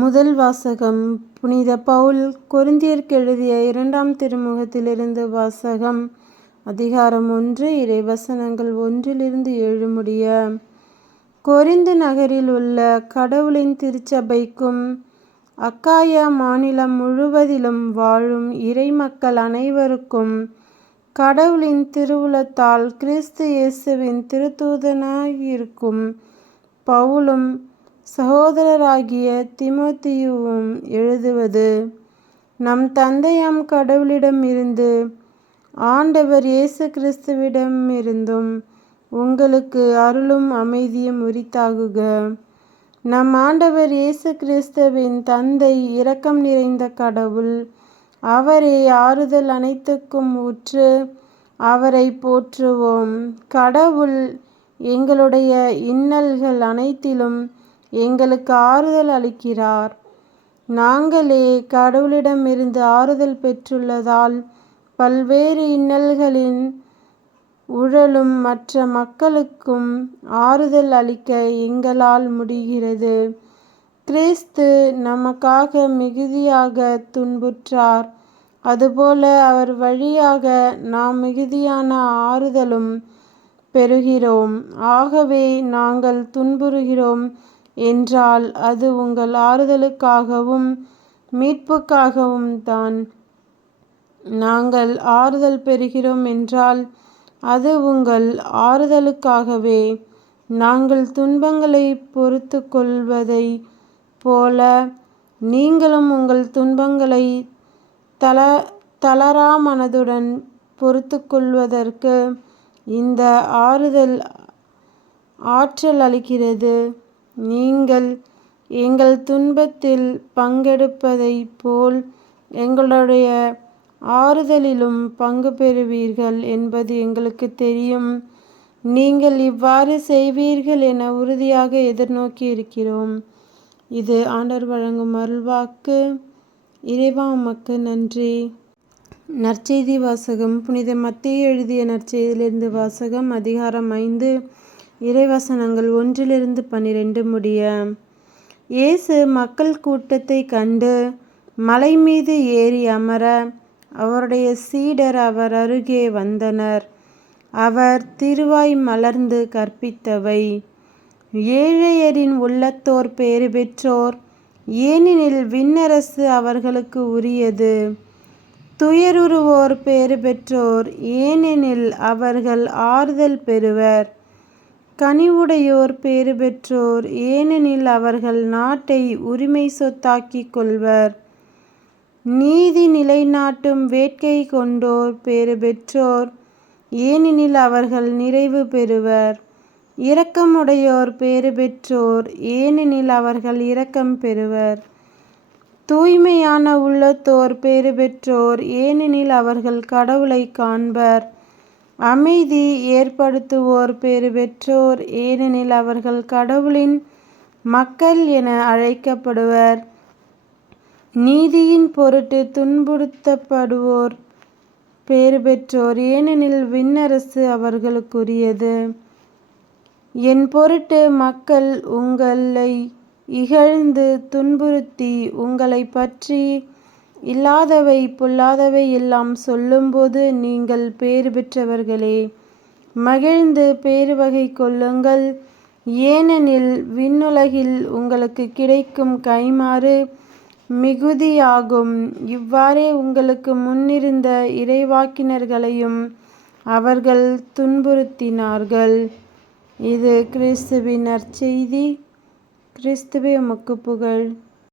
முதல் வாசகம். புனித பவுல் கொரிந்தியருக்கு எழுதிய 2ஆம் திருமுகத்திலிருந்து வாசகம். அதிகாரம் 1, இறைவசனங்கள் 1-7 முடிய. கொரிந்து நகரில் உள்ள கடவுளின் திருச்சபைக்கும் அக்காயா மாநிலம் முழுவதிலும் வாழும் இறைமக்கள் அனைவருக்கும் கடவுளின் திருவுளத்தால் கிறிஸ்து இயேசுவின் திருத்தூதனாயிருக்கும் பவுலும் சகோதரராகிய தீமோத்தேயுவும் எழுதுவது. நம் தந்தையாம் கடவுளிடமிருந்து ஆண்டவர் இயேசு கிறிஸ்துவிடமிருந்தும் உங்களுக்கு அருளும் அமைதியும் உரித்தாகுக. நம் ஆண்டவர் இயேசு கிறிஸ்துவின் தந்தை இரக்கம் நிறைந்த கடவுள். அவரே ஆறுதல் அனைத்துக்கும் ஊற்று. அவரை போற்றுவோம். கடவுள் எங்களுடைய இன்னல்கள் அனைத்திலும் எங்களுக்கு ஆறுதல் அளிக்கிறார். நாங்களே கடவுளிடமிருந்து ஆறுதல் பெற்றுள்ளதால் பல்வேறு இன்னல்களின் உழலும் மற்ற மக்களுக்கும் ஆறுதல் அளிக்க எங்களால் முடிகிறது. கிறிஸ்து நமக்காக மிகுதியாக துன்புற்றார். அதுபோல அவர் வழியாக நாம் மிகுதியான ஆறுதலும் பெறுகிறோம். ஆகவே நாங்கள் துன்புறுகிறோம் என்றால் அது உங்கள் ஆறுதலுக்காகவும் மீட்புக்காகவும் தான். நாங்கள் ஆறுதல் பெறுகிறோம் என்றால் அது உங்கள் ஆறுதலுக்காகவே. நாங்கள் துன்பங்களை பொறுத்து கொள்வதை போல நீங்களும் உங்கள் துன்பங்களை தளரா மனதுடன் பொறுத்து கொள்வதற்கு இந்த ஆறுதல் ஆற்றல் அளிக்கிறது. நீங்கள் எங்கள் துன்பத்தில் பங்கெடுப்பதைப் போல் எங்களுடைய ஆறுதலிலும் பங்கு பெறுவீர்கள் என்பது எங்களுக்கு தெரியும். நீங்கள் இவ்வாறு செய்வீர்கள் என உறுதியாக எதிர்நோக்கி இருக்கிறோம். இது ஆண்டவர் வழங்கும் அருள்வாக்கு. இறைவா, உமக்கு நன்றி. நற்செய்தி வாசகம். புனித மத்தேயு எழுதிய நற்செய்தியிலிருந்து வாசகம். அதிகாரம் 5, இறைவசனங்கள் 1-12 முடிய. இயேசு மக்கள் கூட்டத்தை கண்டு மலை மீது ஏறி அமர அவருடைய சீடர் அவர் அருகே வந்தனர். அவர் திருவாய் மலர்ந்து கற்பித்தவை. ஏழையரின் உள்ளத்தோர் பேறு பெற்றோர், ஏனெனில் விண்ணரசு அவர்களுக்கு உரியது. துயருறுவோர் பேறு பெற்றோர், ஏனெனில் அவர்கள் ஆறுதல் பெறுவர். கனிவுடையோர் பேறு பெற்றோர், ஏனெனில் அவர்கள் நாட்டை உரிமை சொத்தாக்கிக் கொள்வர். நீதி நிலைநாட்டும் வேட்கை கொண்டோர் பேறு பெற்றோர், ஏனெனில் அவர்கள் நிறைவு பெறுவர். இரக்கமுடையோர் பேறு பெற்றோர், ஏனெனில் அவர்கள் இரக்கம் பெறுவர். தூய்மையான உள்ளத்தோர் பேறு பெற்றோர், ஏனெனில் அவர்கள் கடவுளை காண்பர். அமைதி ஏற்படுத்துவோர் பேறு பெற்றோர், ஏனெனில் அவர்கள் கடவுளின் மக்கள் என அழைக்கப்படுவர். நீதியின் பொருட்டு துன்புறுத்தப்படுவோர் பேறு பெற்றோர், ஏனெனில் விண்ணரசு அவர்களுக்குரியது. என் பொருட்டு மக்கள் உங்களை இகழ்ந்து துன்புறுத்தி உங்களை பற்றி இல்லாதவை பொல்லாதவை எல்லாம் சொல்லும்போது நீங்கள் பேறு பெற்றவர்களே. மகிழ்ந்து பேருவகை கொள்ளுங்கள், ஏனெனில் விண்ணுலகில் உங்களுக்கு கிடைக்கும் கைம்மாறு மிகுதியாகும். இவ்வாறே உங்களுக்கு முன்னிருந்த இறைவாக்கினர்களையும் அவர்கள் துன்புறுத்தினார்கள். இது கிறிஸ்துவின் நற்செய்தி. கிறிஸ்துவே, உமக்கு புகழ்.